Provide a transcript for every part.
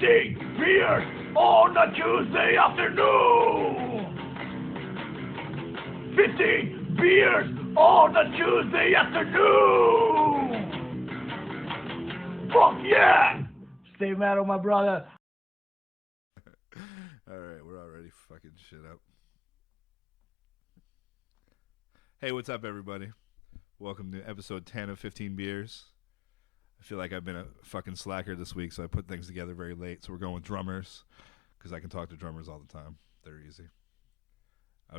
15 beers on a Tuesday afternoon. 15 beers on a Tuesday afternoon. Fuck yeah! Stay metal, my brother. Alright, we're already fucking shit up. Hey, what's up, everybody? Welcome to episode 10 of 15 Beers. I feel like I've been a fucking slacker this week, so I put things together very late. So we're going with drummers, because I can talk to drummers all the time. They're easy. I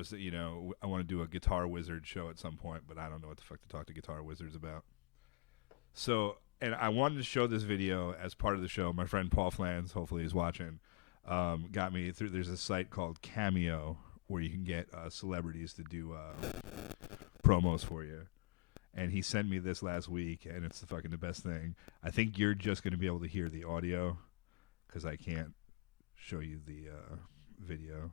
want to do a Guitar Wizard show at some point, but I don't know what the fuck to talk to Guitar Wizards about. So, and I wanted to show this video as part of the show. My friend Paul Flans, hopefully he's watching, got me through. There's a site called Cameo where you can get celebrities to do promos for you. And he sent me this last week, and it's the best thing. I think you're just going to be able to hear the audio because I can't show you the video.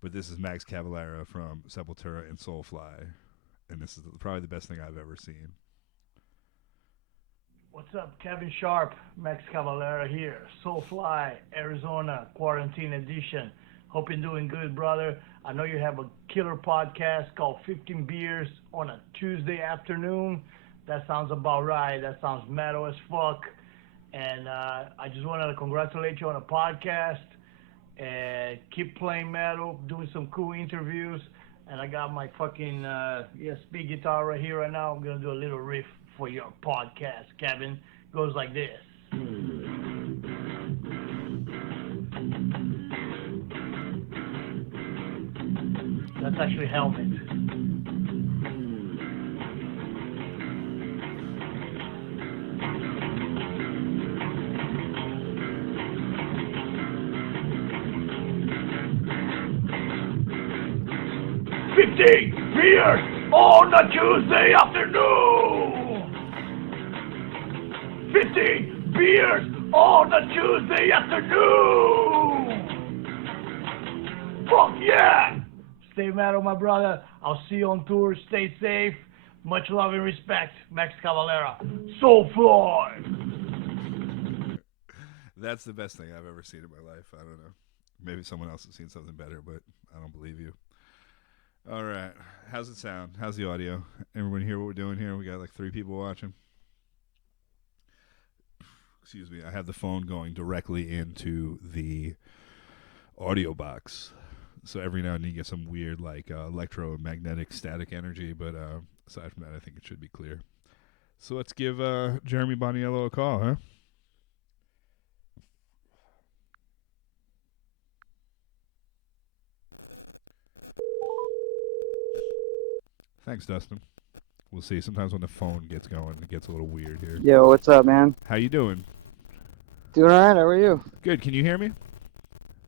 But this is Max Cavalera from Sepultura and Soulfly, and this is probably the best thing I've ever seen. What's up, Kevin Sharp, Max Cavalera here, Soulfly, Arizona, Quarantine Edition. Hope you're doing good, brother. I know you have a killer podcast called 15 Beers on a Tuesday afternoon. That sounds about right. That sounds metal as fuck. And I just wanted to congratulate you on a podcast. And keep playing metal, doing some cool interviews. And I got my fucking speed guitar right here right now. I'm going to do a little riff for your podcast, Kevin. Goes like this. That's actually Helmet. Beers on a Tuesday afternoon. 15 beers on a Tuesday afternoon. Fuck yeah! Stay metal, my brother. I'll see you on tour. Stay safe. Much love and respect. Max Cavalera. Soulfly. That's the best thing I've ever seen in my life. I don't know. Maybe someone else has seen something better, but I don't believe you. All right. How's it sound? How's the audio? Everyone hear what we're doing here? We got like 3 people watching. Excuse me. I have the phone going directly into the audio box. So every now and then you get some weird like electromagnetic static energy, but aside from that, I think it should be clear. So let's give Jeremy Boniello a call, huh? Thanks, Dustin. We'll see. Sometimes when the phone gets going, it gets a little weird here. Yo, what's up, man? How you doing? Doing all right. How are you? Good. Can you hear me?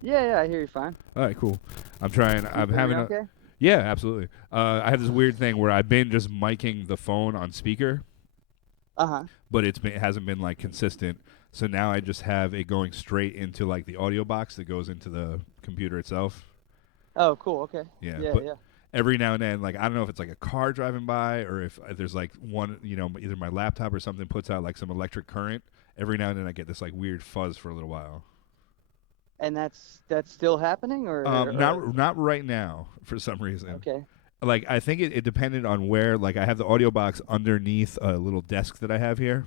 Yeah, I hear you fine. All right, cool. I'm trying. I'm having okay? Yeah, absolutely. I have this weird thing where I've been just miking the phone on speaker. But it hasn't been like consistent. So now I just have it going straight into like the audio box that goes into the computer itself. Oh, cool. Okay. Yeah. Yeah. Every now and then, like I don't know if it's like a car driving by or if there's like one, either my laptop or something puts out like some electric current. Every now and then I get this like weird fuzz for a little while. And that's still happening, or not right now for some reason. Okay. Like I think it depended on where. Like I have the audio box underneath a little desk that I have here.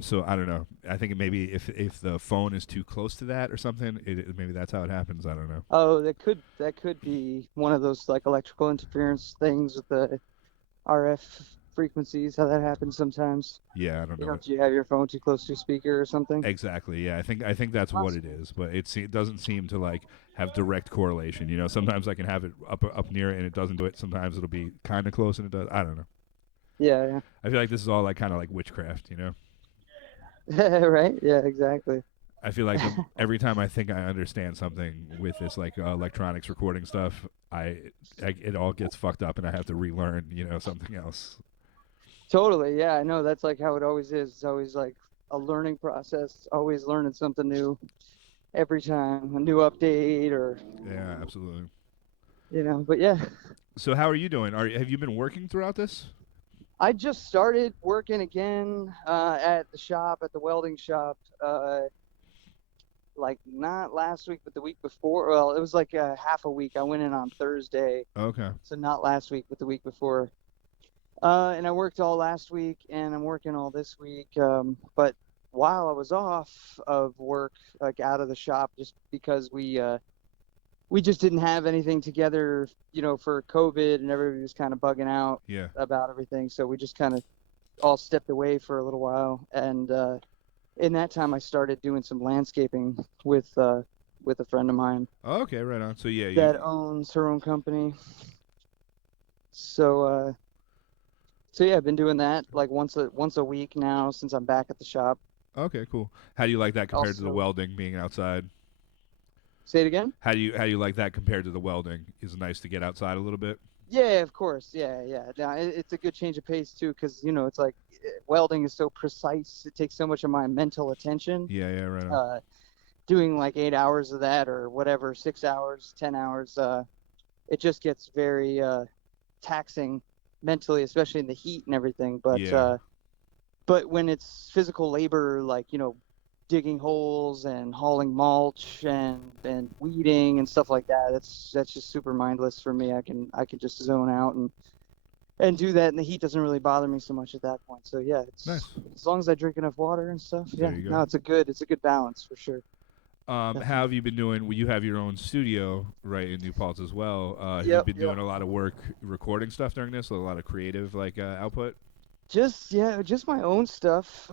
So I don't know. I think maybe if the phone is too close to that or something, maybe that's how it happens. I don't know. Oh, that could be one of those like electrical interference things with the RF frequencies. How that happens sometimes. Yeah, I don't know. Do you have your phone too close to a speaker or something? Exactly. Yeah, I think that's what it is. But it doesn't seem to like have direct correlation. Sometimes I can have it up near it and it doesn't do it. Sometimes it'll be kind of close and it does. I don't know. Yeah. I feel like this is all like kind of like witchcraft, Right? Yeah, exactly. I feel like every time I think I understand something with this like electronics recording stuff, it all gets fucked up and I have to relearn, something else. Totally. Yeah, I know. That's like how it always is. It's always like a learning process, always learning something new every time, a new update or... Yeah, absolutely. But yeah. So how are you doing? Have you been working throughout this? I just started working again at the shop, at the welding shop. like not last week, but the week before. Well, it was like half a week. I went in on Thursday, Okay. so not last week, but the week before. And I worked all last week, and I'm working all this week. But while I was off of work, like out of the shop, just because we just didn't have anything together, for COVID, and everybody was kind of bugging out Yeah. about everything. So we just kind of all stepped away for a little while. And in that time, I started doing some landscaping with a friend of mine Okay, right on. So yeah, that owns her own company. So yeah, I've been doing that like once a week now since I'm back at the shop. Okay, cool. How do you like that compared to the Also, welding being outside? say it again. How do you like that compared to the welding? Is it nice to get outside a little bit? Yeah, of course. Yeah, yeah. No, it's a good change of pace too, because it's like welding is so precise. It takes so much of my mental attention. Yeah, yeah, right on. Doing like 8 hours of that or whatever, 6 hours, 10 hours. It just gets very taxing mentally, especially in the heat and everything. Yeah. But when it's physical labor, like digging holes and hauling mulch and weeding and stuff like that, that's just super mindless for me. I can just zone out and do that, and the heat doesn't really bother me so much at that point. So yeah, it's Nice. as long as I drink enough water and stuff. There Yeah, you go. no, it's a good balance for sure. How have you been doing? Well, you have your own studio, right, in New Paltz as well. Have you Yep, been yep. doing a lot of work recording stuff during this? A lot of creative output? Just my own stuff.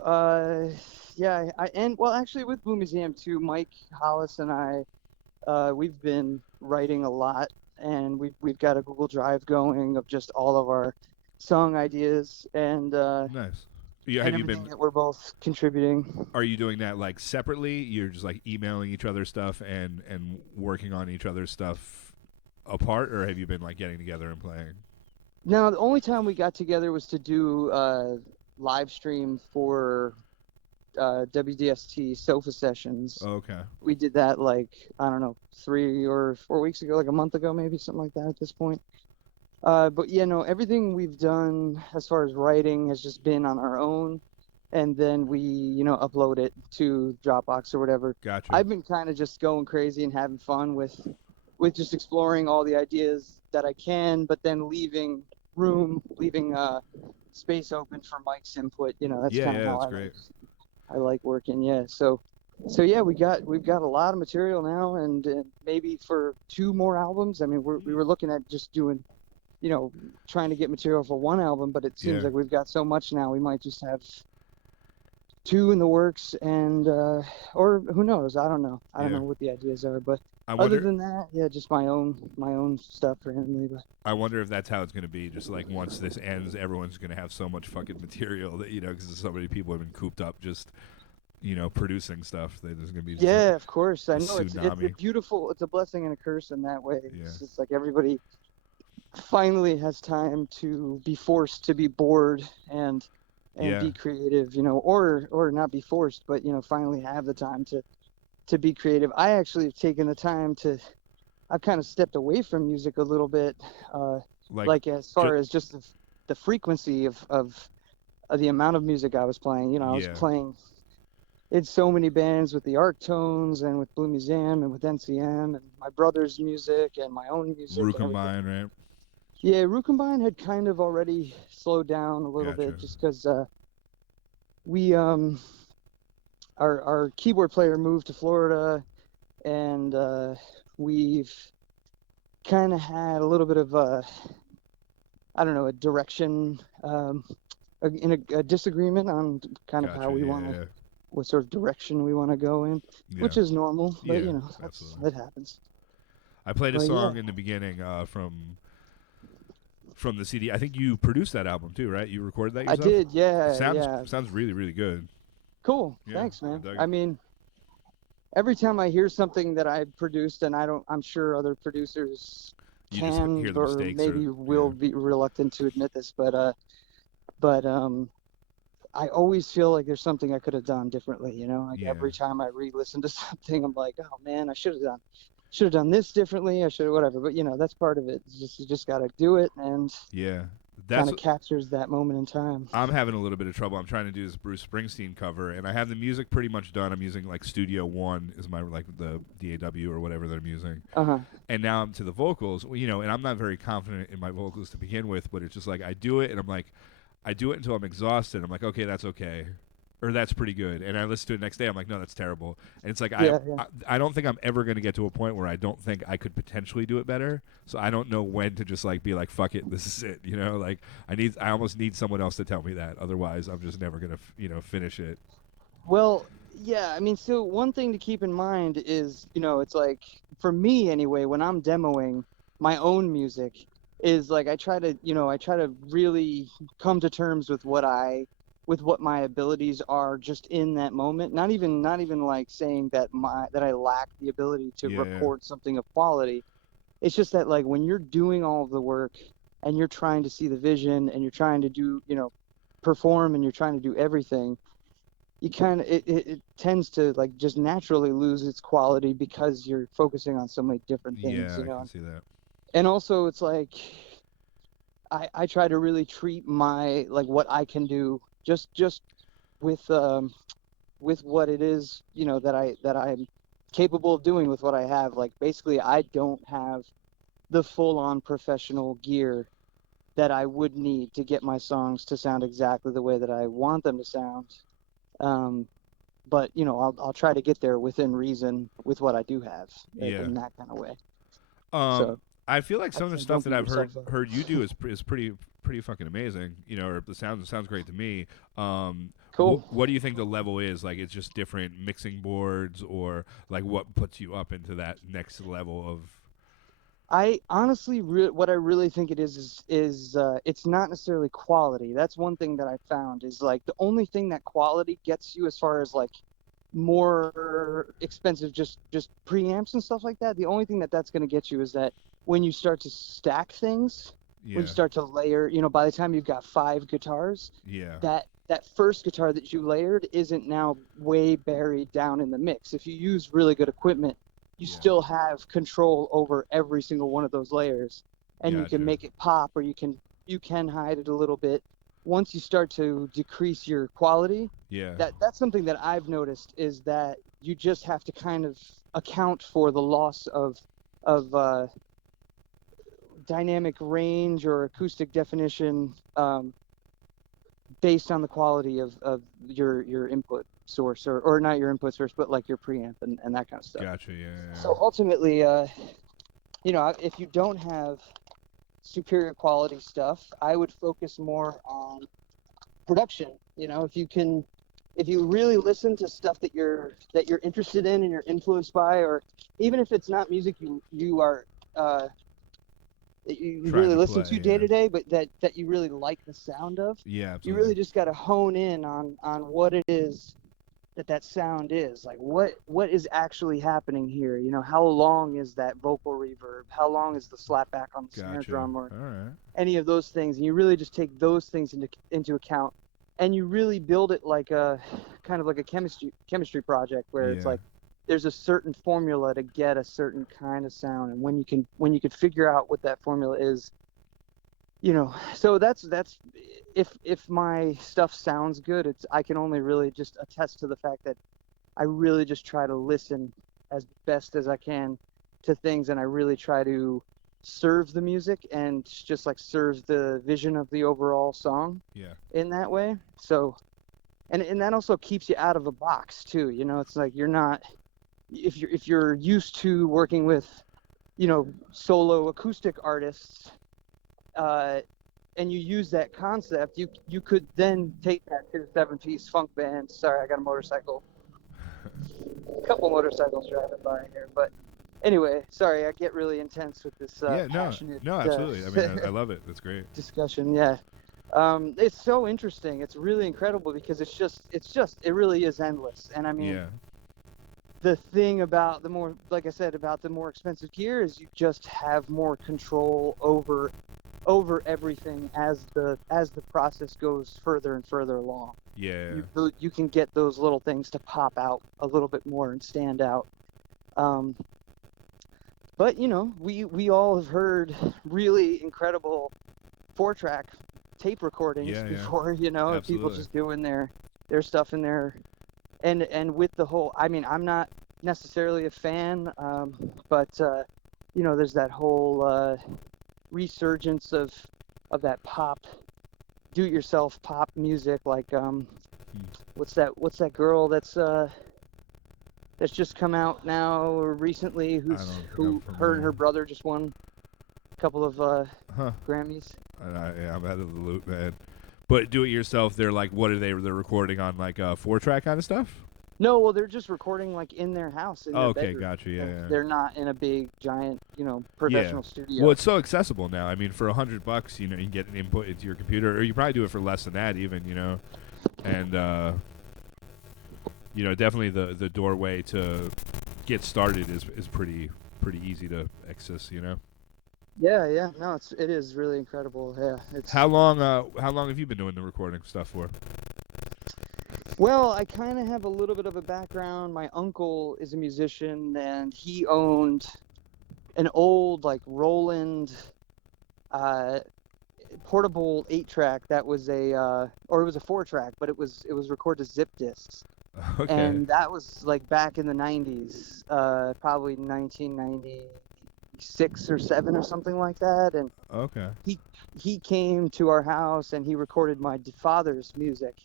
Yeah, and well, actually with Blue Museum too, Mike Hollis and I, we've been writing a lot, and we've got a Google Drive going of just all of our song ideas and Nice. Yeah, and have you everything been? that we're both contributing. Are you doing that like separately? You're just like emailing each other stuff and working on each other's stuff apart, or have you been like getting together and playing? Now, the only time we got together was to do live stream for WDST Sofa Sessions. Okay. We did that like, I don't know, 3 or 4 weeks ago, like a month ago, maybe something like that at this point. But yeah, no, everything we've done as far as writing has just been on our own, and then we, upload it to Dropbox or whatever. Gotcha. I've been kind of just going crazy and having fun with just exploring all the ideas that I can, but then leaving space open for Mike's input. That's kind of how that's great. I like working. Yeah. So yeah, we've got a lot of material now, and maybe for 2 more albums. I mean, we were looking at just doing, trying to get material for 1 album, but it seems like we've got so much now, we might just have 2 in the works, and or who knows? I don't know. I don't know what the ideas are, but other than that, yeah, just my own stuff randomly. But I wonder if that's how it's going to be. Just like once this ends, everyone's going to have so much fucking material that because so many people have been cooped up just producing stuff. That there's going to be just of course. I know it's a beautiful. It's a blessing and a curse in that way. Yeah. It's just like everybody finally has time to be forced to be bored and be creative, or not be forced, but finally have the time to be creative. I actually have taken the time I've kind of stepped away from music a little bit, like as far as just the frequency of the amount of music I was playing. I was playing in so many bands with the Ark-Tones and with Blue Museum and with NCM and my brother's music and my own music. Rucombine, right? Yeah, Rucombine had kind of already slowed down a little bit just because we our keyboard player moved to Florida, and we've kind of had a little bit of a direction, a disagreement on kind of how we want to, what sort of direction we want to go in, which is normal, but that happens. I played a song in the beginning from the CD. I think you produced that album too, right? You recorded that yourself? I did, yeah. It sounds really, really good. Cool. Thanks, man. I mean, every time I hear something that I produced, and I'm sure other producers can or maybe will be reluctant to admit this, but I always feel like there's something I could have done differently. Every time I re-listen to something, I'm like, oh man, I should have done this differently. I should have whatever. But that's part of it. It's just you just got to do it, and That's captures that moment in time. I'm having a little bit of trouble. I'm trying to do this Bruce Springsteen cover, and I have the music pretty much done. I'm using like Studio One is my like the DAW or whatever that I'm using. And now I'm to the vocals, you know, and I'm not very confident in my vocals to begin with, but it's just like I do it, and I'm like, I do it until I'm exhausted. I'm like, okay, that's okay. Or that's pretty good. And I listen to it the next day. I'm like, no, that's terrible. And it's like, I don't think I'm ever going to get to a point where I don't think I could potentially do it better. So I don't know when to just like be like, fuck it, this is it. You know, like I almost need someone else to tell me that. Otherwise, I'm just never going to, you know, finish it. Well, yeah, I mean, so one thing to keep in mind is, you know, it's like, for me anyway, when I'm demoing my own music, is like I try to really come to terms with what my abilities are just in that moment. Not even like saying that I lack the ability to record something of quality. It's just that like when you're doing all of the work and you're trying to see the vision and you're trying to do, you know, perform and you're trying to do everything, you kind of it tends to like just naturally lose its quality because you're focusing on so many different things. Yeah, you know? I can see that. And also it's like I try to really treat my like what I can do just with what it is, you know, that I'm capable of doing with what I have. Like basically I don't have the full-on professional gear that I would need to get my songs to sound exactly the way that I want them to sound. But you know, I'll try to get there within reason with what I do have in that kind of way. So I feel like some of the stuff that I've heard you do is pretty fucking amazing. You know, or the sounds great to me. Cool. What do you think the level is? Like, it's just different mixing boards, or like what puts you up into that next level of? I honestly, what I really think it is it's not necessarily quality. That's one thing that I found is like the only thing that quality gets you as far as like more expensive just preamps and stuff like that. The only thing that's going to get you is that when you start to stack things, when you start to layer, you know, by the time you've got 5 guitars, that first guitar that you layered isn't now way buried down in the mix. If you use really good equipment, you still have control over every single one of those layers, and you can make it pop, or you can hide it a little bit. Once you start to decrease your quality, that's something that I've noticed, is that you just have to kind of account for the loss of dynamic range or acoustic definition based on the quality of your input source, or not your input source, but like your preamp and that kind of stuff. Gotcha. Yeah. So ultimately, you know, if you don't have superior quality stuff, I would focus more on production. You know, if you really listen to stuff that you're interested in and you're influenced by, or even if it's not music you are that you really listen to day to day, but that you really like the sound of. Yeah, absolutely. You really just got to hone in on what it is that sound is. Like what is actually happening here? You know, how long is that vocal reverb? How long is the slapback on the snare drum, or any of those things? And you really just take those things into account, and you really build it like a kind of like a chemistry project, where it's like there's a certain formula to get a certain kind of sound, and when you can figure out what that formula is, you know. So that's if my stuff sounds good, I can only really just attest to the fact that I really just try to listen as best as I can to things, and I really try to serve the music and just like serve the vision of the overall song in that way. So and that also keeps you out of a box too, you know. It's like you're not, if you're used to working with, you know, solo acoustic artists, and you use that concept, you could then take that to the 7-piece funk band. Sorry, I got a motorcycle. A couple motorcycles driving by here, but anyway, sorry, I get really intense with this passionate. No, absolutely. I mean, I love it. That's great discussion. Yeah, it's so interesting. It's really incredible because it really is endless. And I mean, the thing about the more, like I said, about the more expensive gear is you just have more control over everything as the process goes further and further along. You can get those little things to pop out a little bit more and stand out. But you know, we all have heard really incredible 4-track tape recordings Yeah, before, you know, of people absolutely. just doing their stuff in there. And with the whole, I mean, I'm not necessarily a fan, but you know, there's that whole resurgence of that pop, do-it-yourself pop music, like what's that girl that's just come out now recently, I don't think I'm who her and her familiar. brother just won a couple of Huh. Grammys. Yeah, I'm out of the loop, man. But do it yourself. They're like, what are they? They're recording on like 4-track kind of stuff. No, well, they're just recording like in their house, in Oh, their okay, bedroom. gotcha. Yeah, yeah. They're not in a big, giant, you know, Yeah. professional Well, studio. it's so accessible now. I mean, for $100, you know, you can get an input into your computer, or you probably do it for less than that, even. You know, and you know, definitely the doorway to get started is pretty easy to access. You know. Yeah, yeah. No, it is really incredible. Yeah, How long have you been doing the recording stuff for? Well, I kind of have a little bit of a background. My uncle is a musician, and he owned an old like Roland uh, portable 8-track that was or it was a 4-track, but it was recorded to zip discs. Okay. And that was like back in the 90s, probably 1996 or 7 or something like that. And Okay. he came to our house and he recorded my father's music.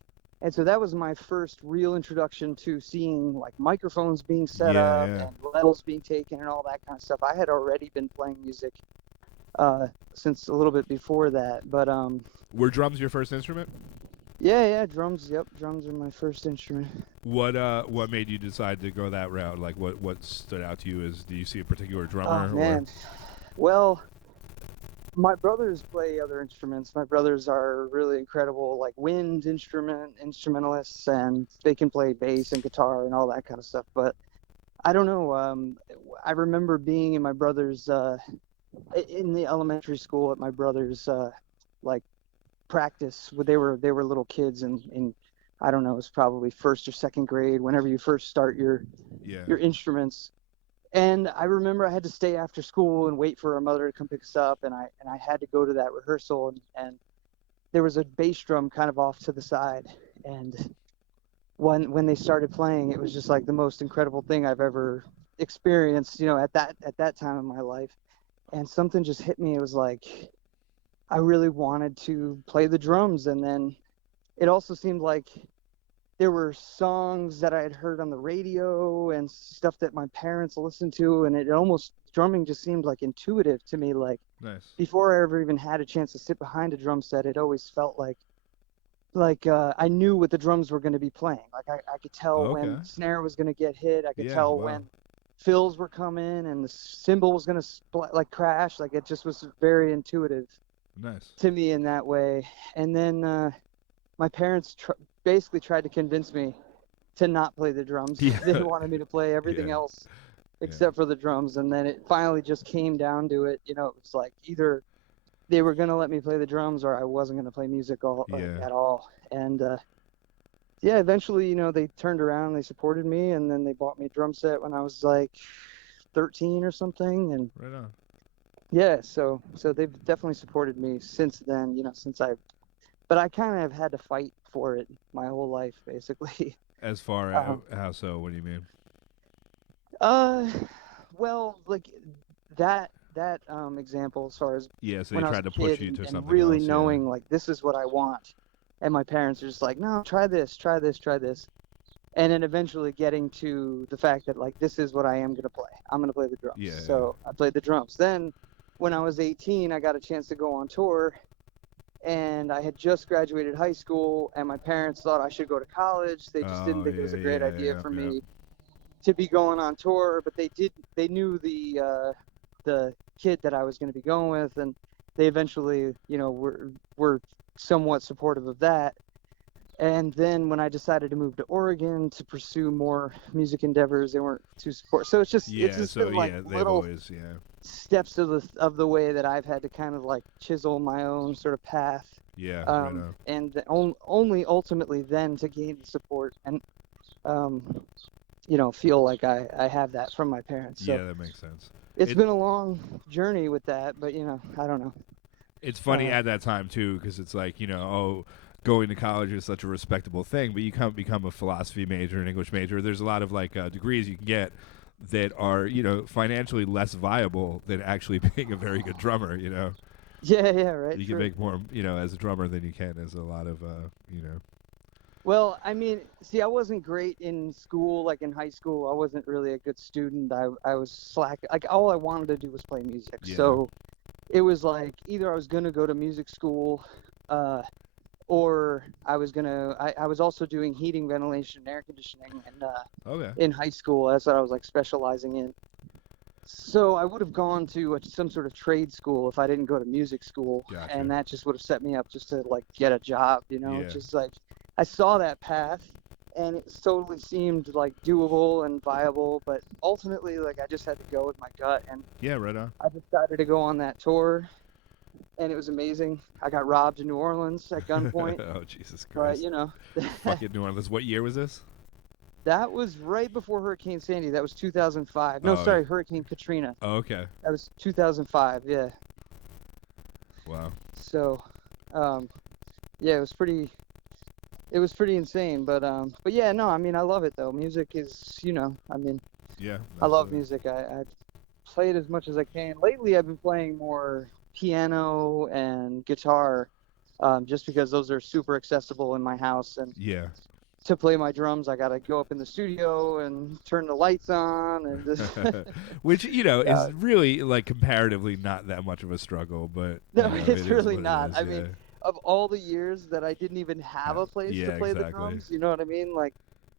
And so that was my first real introduction to seeing like microphones being set Yeah, up yeah. and levels being taken and all that kind of stuff. I had already been playing music since a little bit before that, but Were drums your first instrument? yeah, drums. Yep, drums are my first instrument. What made you decide to go that route? Like, what stood out to you? Do you see a particular Oh drummer or? man, well, my brothers play other instruments. My brothers are really incredible, like wind instrumentalists, and they can play bass and guitar and all that kind of stuff. But I don't know. I remember being in my brother's in the elementary school at my brother's like practice. They were little kids, and I don't know. It was probably first or second grade. Whenever you first start Yeah. your instruments. And I remember I had to stay after school and wait for our mother to come pick us up, and I had to go to that rehearsal, and there was a bass drum kind of off to the side, and when they started playing, it was just like the most incredible thing I've ever experienced, you know, at that time in my life. And something just hit me. It was like I really wanted to play the drums, and then it also seemed like there were songs that I had heard on the radio and stuff that my parents listened to, and it almost drumming just seemed like intuitive to me. Like Nice. before I ever even had a chance to sit behind a drum set, it always felt like I knew what the drums were going to be playing. Like I could tell Okay. when snare was going to get hit. I could Yeah. tell Wow. when fills were coming and the cymbal was going to like crash. Like it just was very intuitive Nice. to me in that way. And then my parents basically tried to convince me to not play the drums. Yeah. They wanted me to play everything Yeah. else except for the drums. And then it finally just came down to it. You know, it was like either they were going to let me play the drums or I wasn't going to play music Yeah. at all. And yeah, eventually, you know, they turned around, they supported me, and then they bought me a drum set when I was like 13 or something. And Right on. yeah, so they've definitely supported me since then, you know, but I kind of have had to fight for it my whole life, basically. As far as Um, how so? What do you mean? uh, well, like that example, as far as Yeah. So they when I was tried a to push kid you into and something really else. Yeah. knowing like this is what I want, and my parents are just like, no, try this, try this, try this, and then eventually getting to the fact that like this is what I am gonna play. I'm gonna play the drums. Yeah. So I played the drums. Then when I was 18, I got a chance to go on tour, and I had just graduated high school, and my parents thought I should go to college. They just didn't Oh think it was yeah. a great Yeah. idea Yeah. for Yeah. me to be going on tour, but they knew the kid that I was going to be going with, and they eventually, you know, were somewhat supportive of that. And then when I decided to move to Oregon to pursue more music endeavors, they weren't too supportive. So it's Yeah. just So been like yeah, they've little always yeah. steps of the way that I've had to kind of like chisel my own sort of path, Yeah. Right on. and only ultimately then to gain the support and um, you know, feel like I have that from my parents. So Yeah, that makes sense. it's It been a long journey with that, but you know, I don't know. It's funny at that time too, because it's like, going to college is such a respectable thing, but you can't become a philosophy major, an English major. There's a lot of like degrees you can get that are, financially less viable than actually being a very good drummer. Yeah, right. You can make more, as a drummer than you can as a lot of, Well, I mean, see, I wasn't great in school, like in high school. I wasn't really a good student. I was slack. Like, all I wanted to do was play music. Yeah. So it was like either I was going to go to music school, or I was going to, I was also doing heating, ventilation, and air conditioning in high school. That's what I was like specializing in. So I would have gone to some sort of trade school if I didn't go to music school. Gotcha. And that just would have set me up just to like get a job, Yeah. Just like I saw that path and it totally seemed like doable and viable, but ultimately like I just had to go with my gut, and yeah, right on. I decided to go on that tour, and it was amazing. I got robbed in New Orleans at gunpoint. Oh, Jesus Christ. But Fucking New Orleans. What year was this? That was right before Hurricane Sandy. That was 2005. No, Oh, sorry, Hurricane Katrina. Oh, okay. That was 2005. Yeah. Wow. So, yeah, it was pretty insane. But yeah, no, I mean, I love it though. Music is, I mean, Yeah. I love music. I play it as much as I can. Lately, I've been playing more piano and guitar, just because those are super accessible in my house. And yeah. To play my drums, I gotta go up in the studio and turn the lights on, and just which is really like comparatively not that much of a struggle, but no, it's really not. I yeah. mean, of all the years that I didn't even have a place to play the drums, you know what I mean? Like,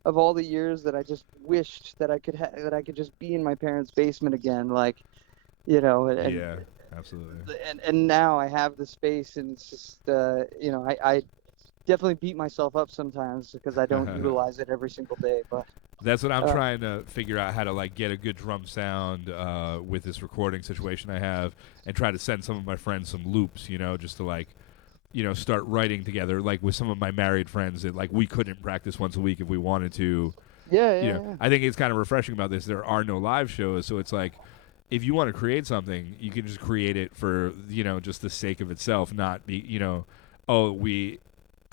of all the years that I just wished that I could that I could just be in my parents' basement again, like, and, yeah, absolutely. And now I have the space, and it's just I definitely beat myself up sometimes because I don't utilize it every single day. But that's what I'm trying to figure out, how to like get a good drum sound with this recording situation I have, and try to send some of my friends some loops, just to like, start writing together, like with some of my married friends that like we couldn't practice once a week if we wanted to. Yeah. I think it's kind of refreshing about this. There are no live shows, so it's like, if you want to create something, you can just create it for, just the sake of itself, not be,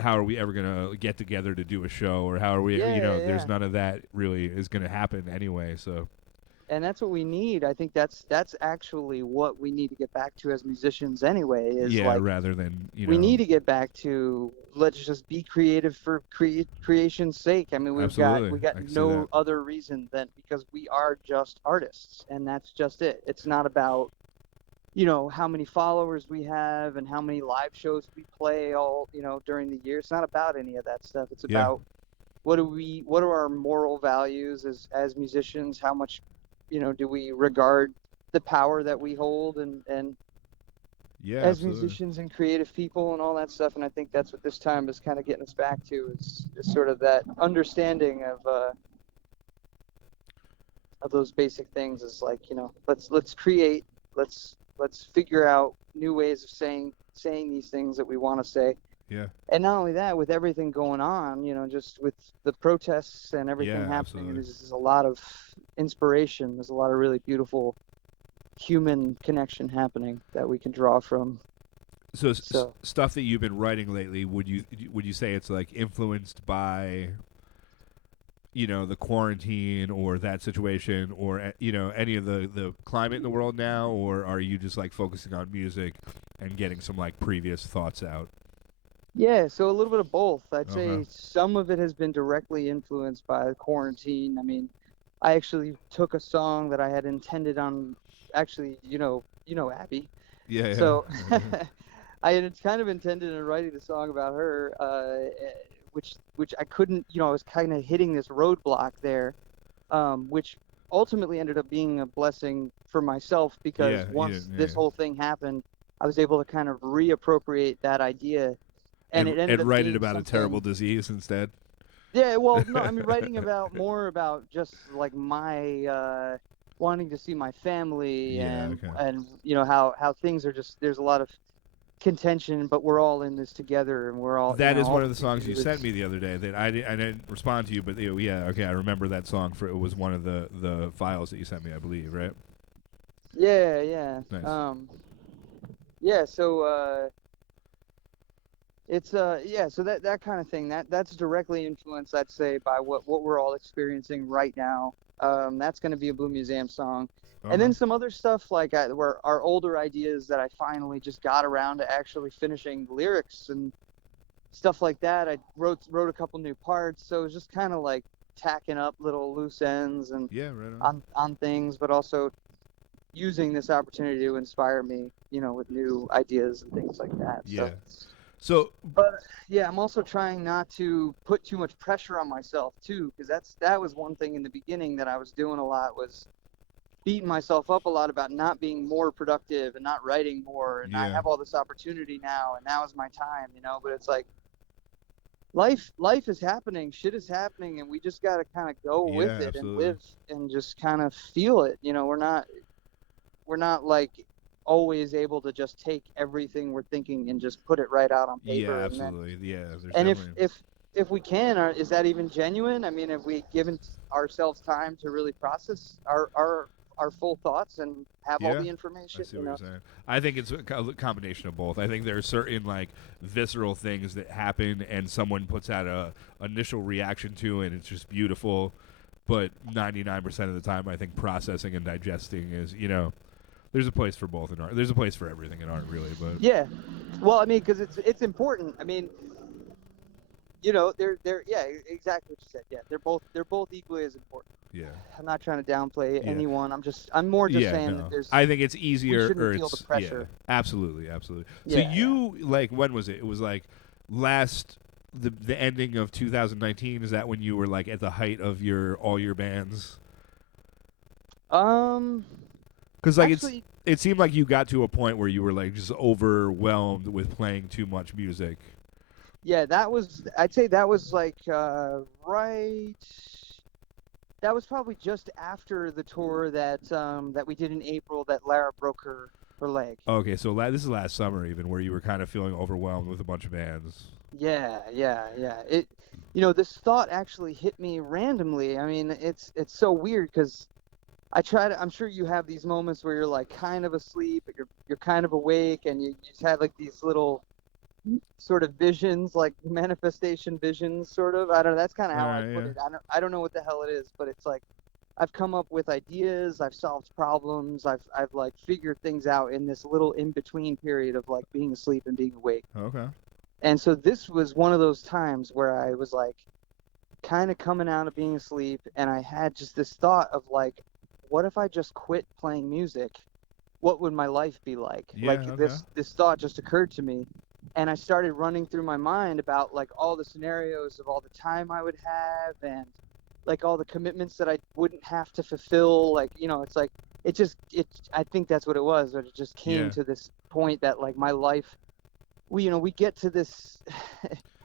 how are we ever going to get together to do a show, or how are we, there's none of that really is going to happen anyway. So, and that's what we need. I think that's actually what we need to get back to as musicians anyway, is rather than, we need to get back to, let's just be creative for creation's sake. I mean, we got no other reason than because we are just artists, and that's just it. It's not about how many followers we have and how many live shows we play all, during the year. It's not about any of that stuff. It's about what are our moral values as musicians? How much, do we regard the power that we hold and as absolutely. musicians and creative people and all that stuff. And I think that's what this time is kind of getting us back to, is sort of that understanding of those basic things. Is like, let's create, let's figure out new ways of saying these things that we want to say. Yeah. And not only that, with everything going on, just with the protests and everything happening, absolutely. There's a lot of inspiration. There's a lot of really beautiful human connection happening that we can draw from. So stuff that you've been writing lately, would you say it's like influenced by, the quarantine or that situation, or any of the climate in the world now, or are you just like focusing on music and getting some like previous thoughts out? Yeah, so a little bit of both. I'd say some of it has been directly influenced by the quarantine. I mean, I actually took a song that I had intended on, actually, Abby. Yeah. So I had kind of intended on writing a song about her, which I couldn't, I was kind of hitting this roadblock there, which ultimately ended up being a blessing for myself, because once this whole thing happened, I was able to kind of reappropriate that idea, and it ended up write being it about something... a terrible disease instead. Yeah, well, no, I mean, writing more about just like my wanting to see my family, and how things are just, there's a lot of contention, but we're all in this together, and we're all. That is one of the songs you sent me the other day that I didn't respond to you, but I remember that song. It was one of the files that you sent me, I believe, right? Yeah. Nice. Yeah, so it's yeah, so that kind of thing, that's directly influenced, I'd say, by what we're all experiencing right now. That's going to be a Blue Museum song. And Okay. then some other stuff like where our older ideas that I finally just got around to actually finishing the lyrics and stuff like that. I wrote a couple new parts, so it was just kind of like tacking up little loose ends and Yeah, right on. on things, but also using this opportunity to inspire me, with new ideas and things like that. Yeah. So, So, but yeah, I'm also trying not to put too much pressure on myself too, because that was one thing in the beginning that I was doing a lot, was beating myself up a lot about not being more productive and not writing more, and I yeah. have all this opportunity now and now is my time, but it's like life is happening, shit is happening, and we just got to kind of go with Yeah, it and absolutely. live and just kind of feel it. We're not like always able to just take everything we're thinking and just put it right out on Yeah, paper, and then absolutely. Yeah, there's and if definitely. if if we can, is that even genuine? I mean, have we given ourselves time to really process our full thoughts and have all Yeah, the I information, see what you're saying. I think it's a combination of both. I think there are certain like visceral things that happen, and someone puts out a initial reaction to, it, and it's just beautiful. But 99% of the time, I think processing and digesting is, there's a place for both in art. There's a place for everything in art, really. But Yeah, well, I mean, because it's important. I mean, they're yeah, exactly what you said. Yeah, they're both equally as important. yeah, I'm not trying to downplay yeah. anyone. I'm more just Yeah, saying that no. I think it's we easier, shouldn't or feel the yeah, pressure. absolutely, absolutely. So Yeah, yeah. you like, when was it? It was like last the ending of 2019. Is that when you were like at the height of all your bands? Um, Because like actually, it seemed like you got to a point where you were like just overwhelmed with playing too much music. yeah, I'd say that was like right. That was probably just after the tour that we did in April that Lara broke her leg. Okay, so this is last summer even, where you were kind of feeling overwhelmed with a bunch of bands. Yeah, yeah, yeah. This thought actually hit me randomly. I mean, it's so weird because I'm sure you have these moments where you're like kind of asleep, but you're kind of awake, and you just have like these little sort of visions, like manifestation visions, sort of. I don't know. That's kind of All how I right, put yeah, it. I don't know what the hell it is, but it's like I've come up with ideas, I've solved problems, I've like figured things out in this little in between period of like being asleep and being awake. okay, And so this was one of those times where I was like kind of coming out of being asleep, and I had just this thought of like, what if I just quit playing music? What would my life be like? yeah, Like okay, this thought just occurred to me, and I started running through my mind about like all the scenarios of all the time I would have, and like all the commitments that I wouldn't have to fulfill. Like, it's like it I think that's what it was, but it just came yeah, to this point that like my life, we get to this.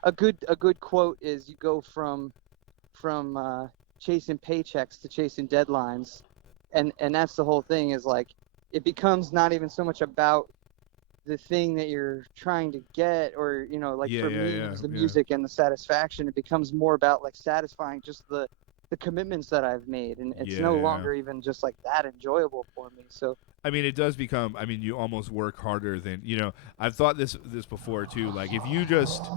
A good quote is, you go from chasing paychecks to chasing deadlines, and that's the whole thing, is like it becomes not even so much about the thing that you're trying to get, or like yeah, for yeah, me it yeah, was the yeah. music and the satisfaction. It becomes more about like satisfying just the commitments that I've made, and it's Yeah, no yeah. longer even just like that enjoyable for me. So I mean, it does become. I mean, you almost work harder than I've thought this before too. Like, if you just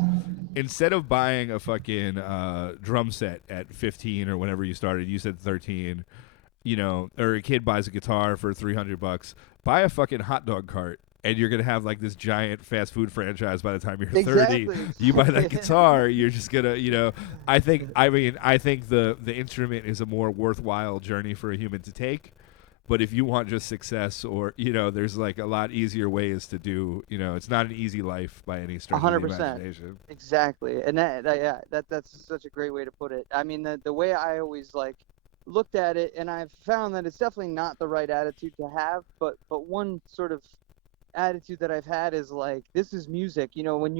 instead of buying a fucking drum set at 15 or whenever you started, you said 13. Or a kid buys a guitar for $300, buy a fucking hot dog cart. And you're gonna have like this giant fast food franchise by the time you're 30. exactly, You buy that exactly. guitar, you're just gonna. I think the instrument is a more worthwhile journey for a human to take. But if you want just success, or there's like a lot easier ways to do. It's not an easy life by any stretch of the 100%. imagination. Exactly. And yeah, that's such a great way to put it. I mean, the way I always like looked at it, and I've found that it's definitely not the right attitude to have, but one sort of attitude that I've had is like, this is music. When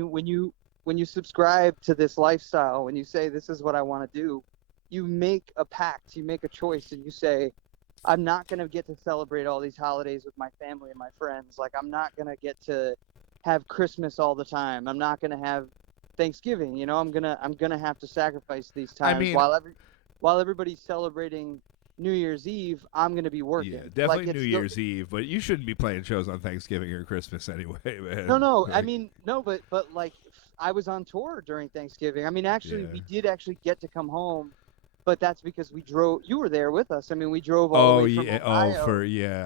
you subscribe to this lifestyle, when you say this is what I want to do, you make a pact, you make a choice, and you say, I'm not going to get to celebrate all these holidays with my family and my friends. Like, I'm not going to get to have Christmas all the time. I'm not going to have Thanksgiving. I'm going to have to sacrifice these I times mean, while everybody's celebrating New Year's Eve, I'm going to be working. Yeah, definitely Like New it's Year's Eve, but you shouldn't be playing shows on Thanksgiving or Christmas anyway, man. no, I Like, mean, no, but like I was on tour during Thanksgiving. I mean, actually, yeah. we did actually get to come home, but that's because we drove. You were there with us. I mean, we drove all the Oh way from yeah. Oh, Ohio.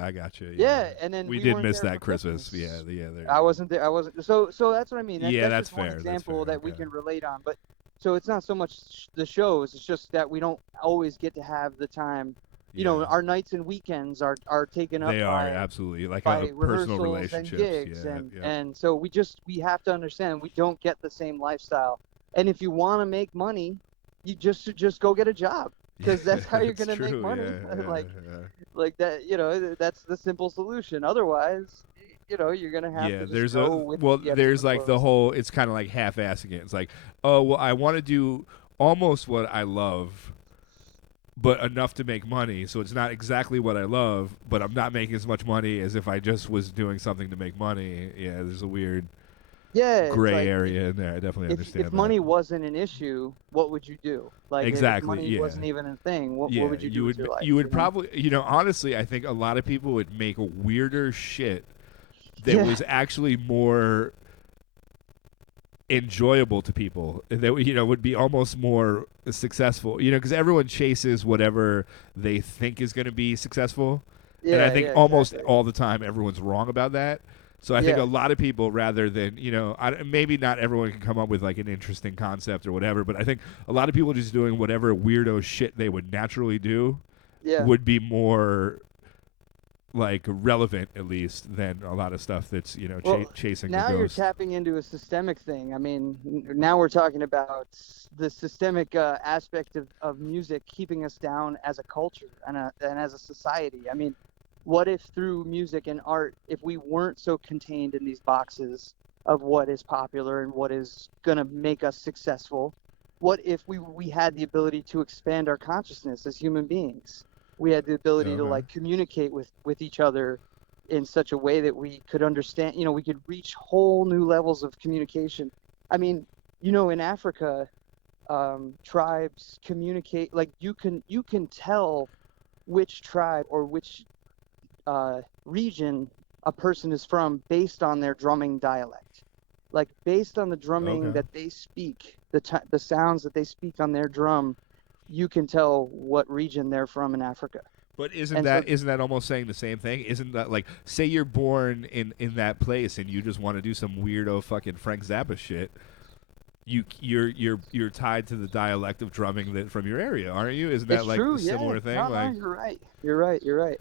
I got you. Yeah. Yeah, and then We we did weren't miss there that for Christmas. Yeah. Christmas. Yeah. There you I go. wasn't there. I wasn't. So that's what I mean. Yeah, That's that's just one fair. That's example fair. that we Okay. can relate on. But so it's not so much the shows. It's just that we don't always get to have the time. You know, Yeah. our nights and weekends are taken up They are absolutely like by personal rehearsals and relationships. gigs, Yeah. and Yeah. and so we have to understand we don't get the same lifestyle. And if you want to make money, you just go get a job, because Yeah, that's how you're it's gonna make true. money. Yeah. Yeah. Yeah. Like that, that's the simple solution. Otherwise, you're gonna have Yeah, to just go with the ebbs and there's the like the flows. whole, it's kind of like half-assing it. It's like, oh well, I want to do almost what I love, but enough to make money. So it's not exactly what I love, but I'm not making as much money as if I just was doing something to make money. Yeah, there's a weird Yeah, it's gray like area in there. I definitely if understand that. money wasn't an issue, what would you do? Like if Exactly. money Yeah. wasn't even a thing, what Yeah, would you do with your life? you would probably, honestly, I think a lot of people would make weirder shit that Yeah, was actually more enjoyable to people, that would be almost more successful, because everyone chases whatever they think is going to be successful, and I yeah, think yeah, almost exactly. all the time everyone's wrong about that. So I think a Yeah, lot of people, rather than, maybe not everyone can come up with like an interesting concept or whatever, but I think a lot of people just doing whatever weirdo shit they would naturally do yeah. would be more like relevant, at least, than a lot of stuff that's Well, chasing the now you're ghost. tapping into a systemic thing. I mean, now we're talking about the systemic aspect of music keeping us down as a culture and as a society. I mean, what if through music and art, if we weren't so contained in these boxes of what is popular and what is going to make us successful? What if we had the ability to expand our consciousness as human beings? We had the ability to Okay. like communicate with each other in such a way that we could understand, we could reach whole new levels of communication. I mean, in Africa, tribes communicate, like you can tell which tribe or which region a person is from based on their drumming dialect, like based on the drumming Okay. that they speak, the sounds that they speak on their drum. You can tell what region they're from in Africa. But isn't And so that isn't that almost saying the same thing? Isn't that like, say you're born in that place and you just want to do some weirdo fucking Frank Zappa shit? You're tied to the dialect of drumming that from your area, aren't you? Isn't that it's like true. a Yeah. similar thing? No, Like, you're right. You're right.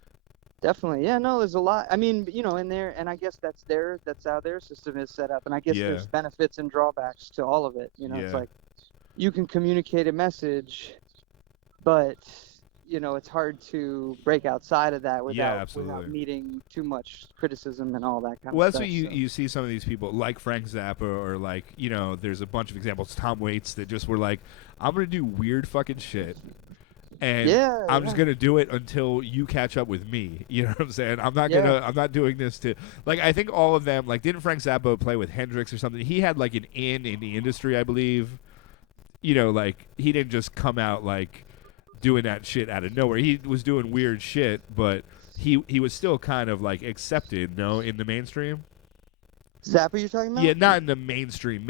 Definitely. Yeah, no, there's a lot. I mean, in there, and I guess that's how their system is set up. And I guess yeah, there's benefits and drawbacks to all of it. It's yeah, like you can communicate a message, but it's hard to break outside of that yeah, without absolutely. meeting too much criticism and all that kind of Well, that's stuff. what So you see some of these people like Frank Zappa, or like, there's a bunch of examples. Tom Waits, that just were like, I'm gonna do weird fucking shit, and yeah, I'm just yeah, gonna do it until you catch up with me. You know what I'm saying? yeah, I'm not doing this to, like, I think all of them, like, didn't Frank Zappa play with Hendrix or something? He had like an in the industry, I believe. Like, he didn't just come out like doing that shit out of nowhere. He was doing weird shit, but he was still kind of like accepted, no, in the mainstream. Zappa, you're talking Yeah, about? not in the mainstream,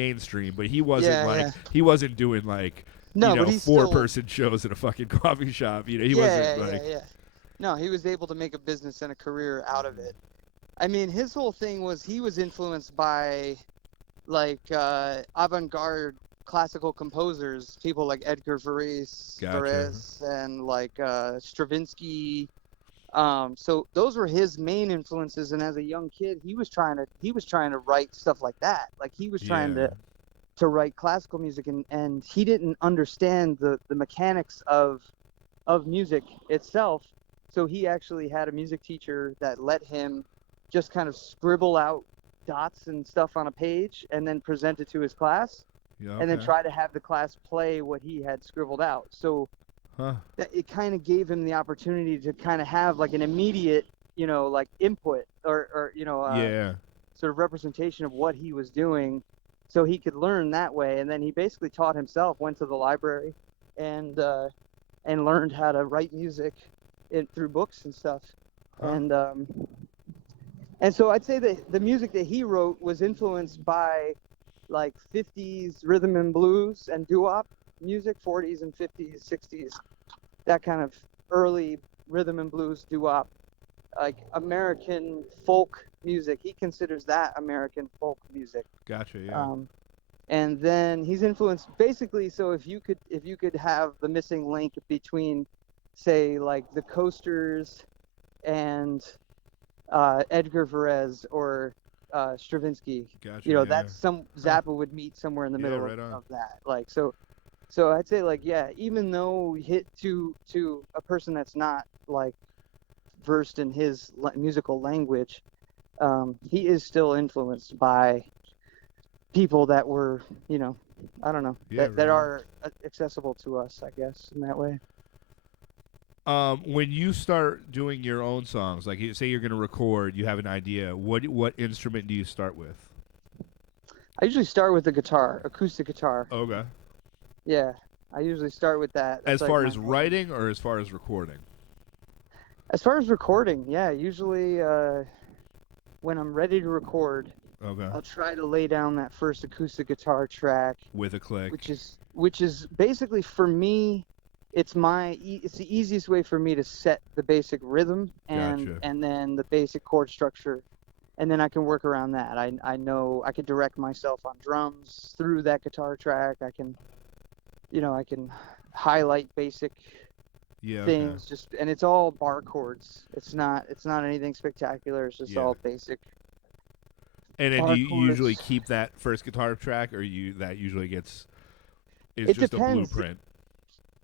but Yeah, yeah. he wasn't doing like, No, but he's four still. person shows at a fucking coffee shop. He Yeah, wasn't yeah, like, yeah. No, he was able to make a business and a career out of it. I mean, his whole thing was he was influenced by like avant-garde classical composers, people like Edgar gotcha. Varese, and like Stravinsky. So those were his main influences. And as a young kid, he was trying to write stuff like that. Like he was trying Yeah. to write classical music, and he didn't understand the mechanics of music itself. So he actually had a music teacher that let him just kind of scribble out dots and stuff on a page and then present it to his class, Yeah. and then Okay. try to have the class play what he had scribbled out. So Huh. it kind of gave him the opportunity to kind of have like an immediate, like input or Yeah. sort of representation of what he was doing, so he could learn that way. And then he basically taught himself, went to the library, and learned how to write music through books and stuff. Huh. And so I'd say that the music that he wrote was influenced by like 50s rhythm and blues and doo-wop music, 40s and 50s, 60s, that kind of early rhythm and blues doo-wop, like American folk music. He considers that American folk music. Gotcha. Yeah. And then he's influenced basically. So if you could have the missing link between, say, like the Coasters and Edgar Varese or Stravinsky, Gotcha. that's some Zappa would meet somewhere in the middle right of that. Like so I'd say like even though we hit to a person that's not like versed in his musical language, he is still influenced by people that were, I don't know, that are accessible to us, I guess, in that way. When you start doing your own songs, like say you're going to record, you have an idea. What instrument do you start with? I usually start with the guitar, acoustic guitar. Okay. Yeah, I usually start with that. As far as writing or as far as recording? As far as recording, yeah, usually when I'm ready to record, okay, I'll try to lay down that first acoustic guitar track with a click, which is basically for me, it's the easiest way for me to set the basic rhythm and then the basic chord structure, and then I can work around that. I know I can direct myself on drums through that guitar track. I can highlight basic things, and it's all bar chords. It's not anything spectacular. It's just all basic. And then do you usually keep that first guitar track, or that usually gets? It's just depends. A blueprint.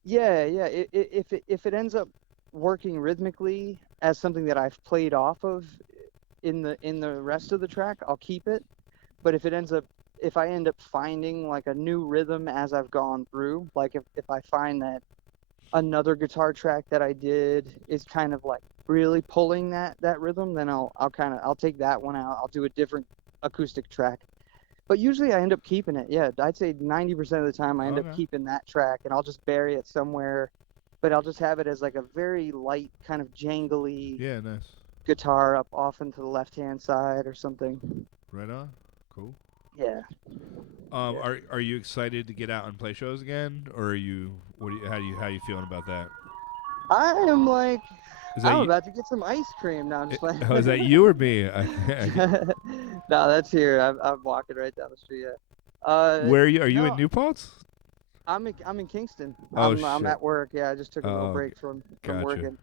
Yeah. If it ends up working rhythmically as something that I've played off of in the rest of the track, I'll keep it. But if I end up finding like a new rhythm as I've gone through, like if I find that another guitar track that I did is kind of like really pulling that rhythm, then I'll take that one out. I'll do a different acoustic track. But usually I end up keeping it. Yeah, I'd say 90% of the time I end up keeping that track, and I'll just bury it somewhere. But I'll just have it as like a very light kind of jangly nice guitar up off into the left-hand side or something. Right on. Cool. Yeah. Are you excited to get out and play shows again, or are you? How you feeling about that? I am like, I'm about to get some ice cream now. I'm just like, is that you or me? No, that's here. I'm walking right down the street. Yeah. Where are you? Are you in New Paltz? I'm in Kingston. I'm at work. Yeah, I just took a little break from working.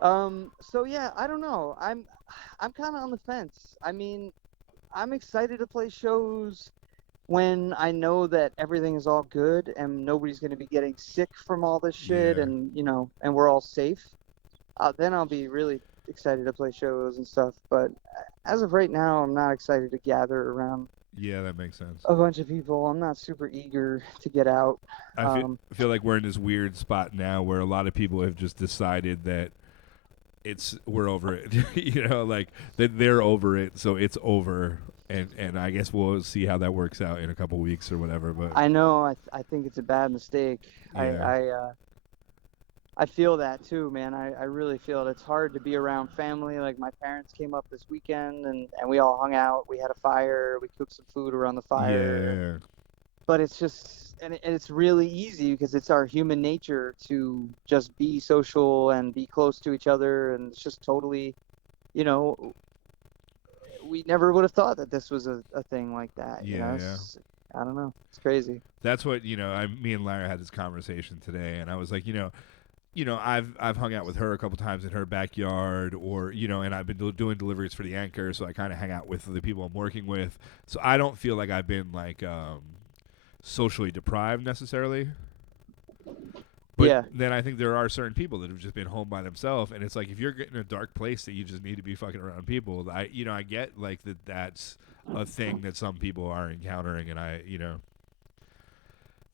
So yeah, I don't know. I'm kind of on the fence. I mean, I'm excited to play shows when I know that everything is all good and nobody's going to be getting sick from all this shit, and and we're all safe. Then I'll be really excited to play shows and stuff. But as of right now, I'm not excited to gather around. Yeah, that makes sense. A bunch of people. I'm not super eager to get out. I feel like we're in this weird spot now where a lot of people have just decided that we're over it. Like that they're over it, so it's over. And I guess we'll see how that works out in a couple weeks or whatever. But I know I think it's a bad mistake. Yeah. I feel that too, man. I really feel it. It's hard to be around family. Like my parents came up this weekend and we all hung out. We had a fire. We cooked some food around the fire. Yeah. But it's just, and it's really easy because it's our human nature to just be social and be close to each other. And it's just totally, we never would have thought that this was a thing like that. Yeah. I don't know. It's crazy. That's what, me and Lara had this conversation today, and I was like, I've hung out with her a couple times in her backyard, or and I've been doing deliveries for the Anchor, so I kind of hang out with the people I'm working with. So I don't feel like I've been like socially deprived necessarily. But then I think there are certain people that have just been home by themselves, and it's like if you're in a dark place that you just need to be fucking around people. I get like that's a thing that some people are encountering, and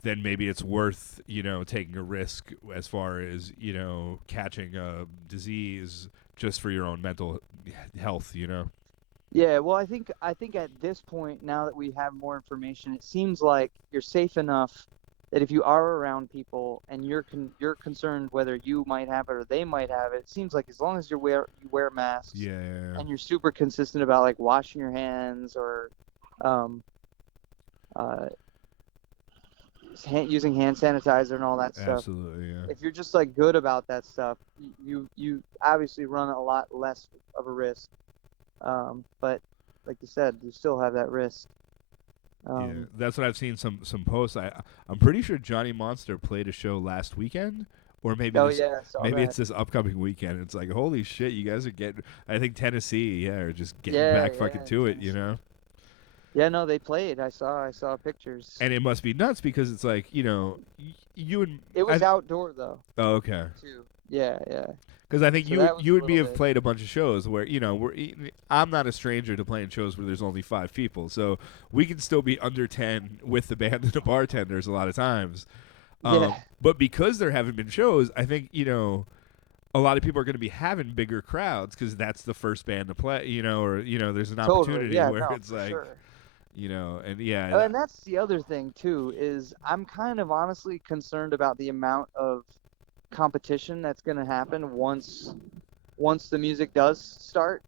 then maybe it's worth, taking a risk as far as, catching a disease just for your own mental health, Yeah, well, I think at this point, now that we have more information, it seems like you're safe enough that if you are around people and you're concerned whether you might have it or they might have it, it seems like as long as you wear masks Yeah. and you're super consistent about like washing your hands or um, uh, using hand sanitizer and all that stuff. Absolutely, yeah. If you're just like good about that stuff, you obviously run a lot less of a risk. But like you said, you still have that risk. Yeah, that's what I've seen some posts. I'm pretty sure Johnny Monster played a show last weekend, or maybe Oh yeah, I saw maybe that. it's this upcoming weekend. It's like holy shit, you guys are getting. I think Tennessee, are just getting Yeah, back fucking to it, you Tennessee. know. Yeah, no, they played. I saw pictures. And it must be nuts because it's like you and It was outdoor though, oh, okay. too. Yeah, yeah. Because I think So that was you a and me little have bit. played a bunch of shows where I'm not a stranger to playing shows where there's only 5 people, so we can still be under 10 with the band and the bartenders a lot of times. Yeah, But because there haven't been shows, I think a lot of people are going to be having bigger crowds because that's the first band to play, or there's an totally. opportunity Yeah, where no, it's for like, sure. and yeah, And that's the other thing too is I'm kind of honestly concerned about the amount of competition that's going to happen once the music does start,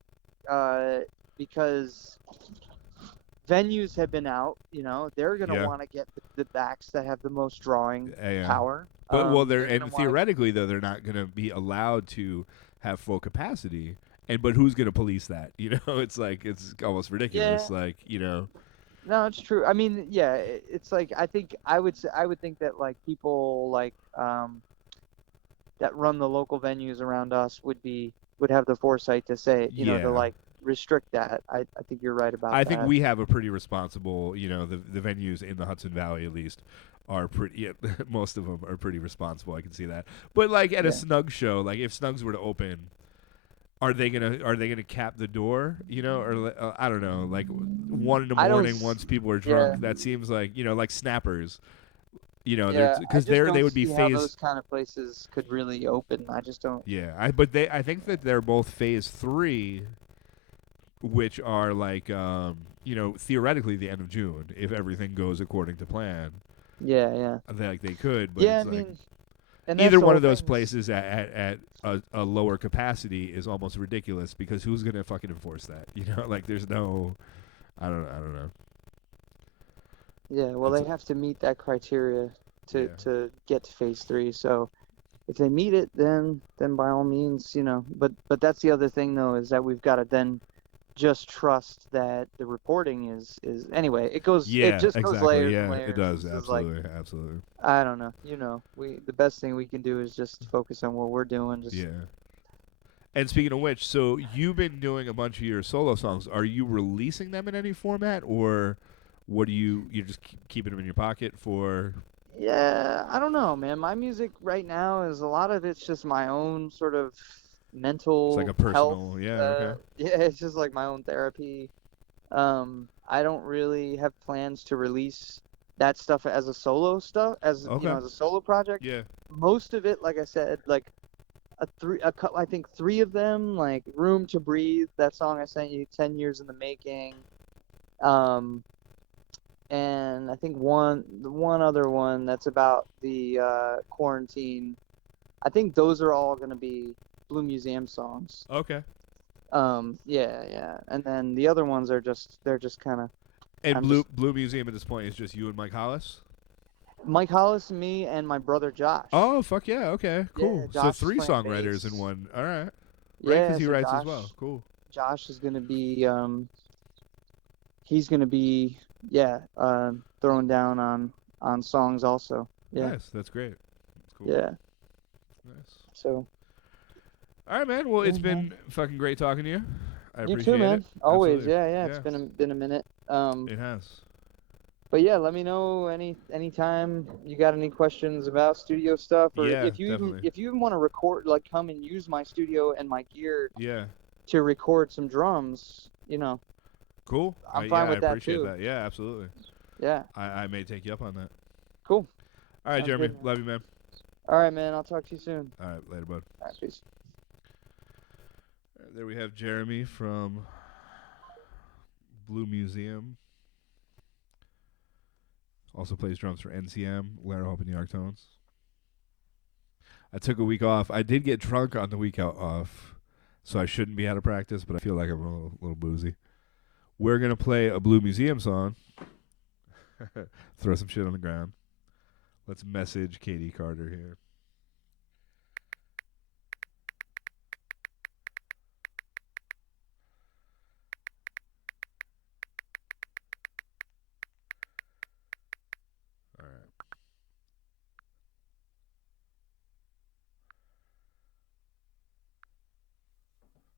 because venues have been out. They're going to yeah, want to get the backs that have the most drawing yeah. power. But well, They're going to and want to. theoretically though, they're not going to be allowed to have full capacity. But who's going to police that? It's like it's almost ridiculous. Yeah, Like no, it's true. I mean, yeah, it's like I would think that like people like that run the local venues around us would have the foresight to say, to yeah. like restrict that. I think you're right about I think that. we have a pretty responsible, the venues in the Hudson Valley at least are pretty. Yeah, most of them are pretty responsible. I can see that. But like at a Yeah. Snug show, like if Snugs were to open, are they gonna cap the door? Or I don't know, like 1 in the I don't. morning once people are Yeah. drunk. That seems like like snappers. They're Yeah. I because just they don't would be see how phase. those kind of places could really open. I just don't. Yeah, I think that they're both phase 3, which are like theoretically the end of June if everything goes according to plan. Yeah. Yeah. They could, but Yeah. I it's like mean, and that's either the one whole of those thing. Is, places at a lower capacity is almost ridiculous because who's gonna fucking enforce that? Like there's no, I don't know. yeah. Well, It's they have to meet that criteria to yeah, to get to phase 3. So if they meet it, then by all means, But that's the other thing though is that we've got to then just trust that the reporting is anyway. It yeah, just goes exactly. layers and Yeah, it layers. does This is like absolutely. I don't know. The best thing we can do is just focus on what we're doing. Just Yeah. And speaking of which, so you've been doing a bunch of your solo songs. Are you releasing them in any format, or what do you're just keeping them in your pocket for? yeah, I don't know, man. My music right now is a lot of it's just my own sort of It's like a mental health. personal, yeah, okay. Yeah, it's just like my own therapy. I don't really have plans to release that stuff as a solo stuff, Okay. as a solo project. Yeah. Most of it, like I said, like I think 3 of them, like "Room to Breathe," that song I sent you, 10 years in the making. Um, and I think the one other one that's about the quarantine. I think those are all gonna be Blue Museum songs. Okay. Yeah, yeah, and then the other ones they're just kind of. And I'm just Blue Museum at this point is just you and Mike Hollis? Mike Hollis, me, and my brother Josh. Oh, fuck yeah. Okay. Yeah, Cool. So Josh is 3 playing songwriters in bass. one. All right. Right, cuz Yeah, he so writes as well. Cool. Josh is gonna be he's gonna be yeah throwing down on songs also. Yeah, Nice. That's great. That's cool. yeah. Nice. So All right, man. Well, yeah, it's man. been fucking great talking to you. I You too, appreciate it. man. Always. Absolutely. Yeah, yeah. It's Yeah. been a minute. It has. But yeah, let me know anytime you got any questions about studio stuff, or Yeah, definitely. if you even want to record, like come and use my studio and my gear Yeah. to record some drums. Cool. I'm Yeah, fine I with that appreciate too. that. Yeah, absolutely. Yeah, I may take you up on that. cool. All right, Sounds Jeremy. good, man. Love you, man. All right, man. I'll talk to you soon. All right, later, bud. All right, peace. There we have Jeremy from Blue Museum. Also plays drums for NCM, Lara Hope, and the Ark-Tones. I took a week off. I did get drunk on the week off, so I shouldn't be out of practice, but I feel like I'm a little boozy. We're going to play a Blue Museum song. Throw some shit on the ground. Let's message Katie Carter here.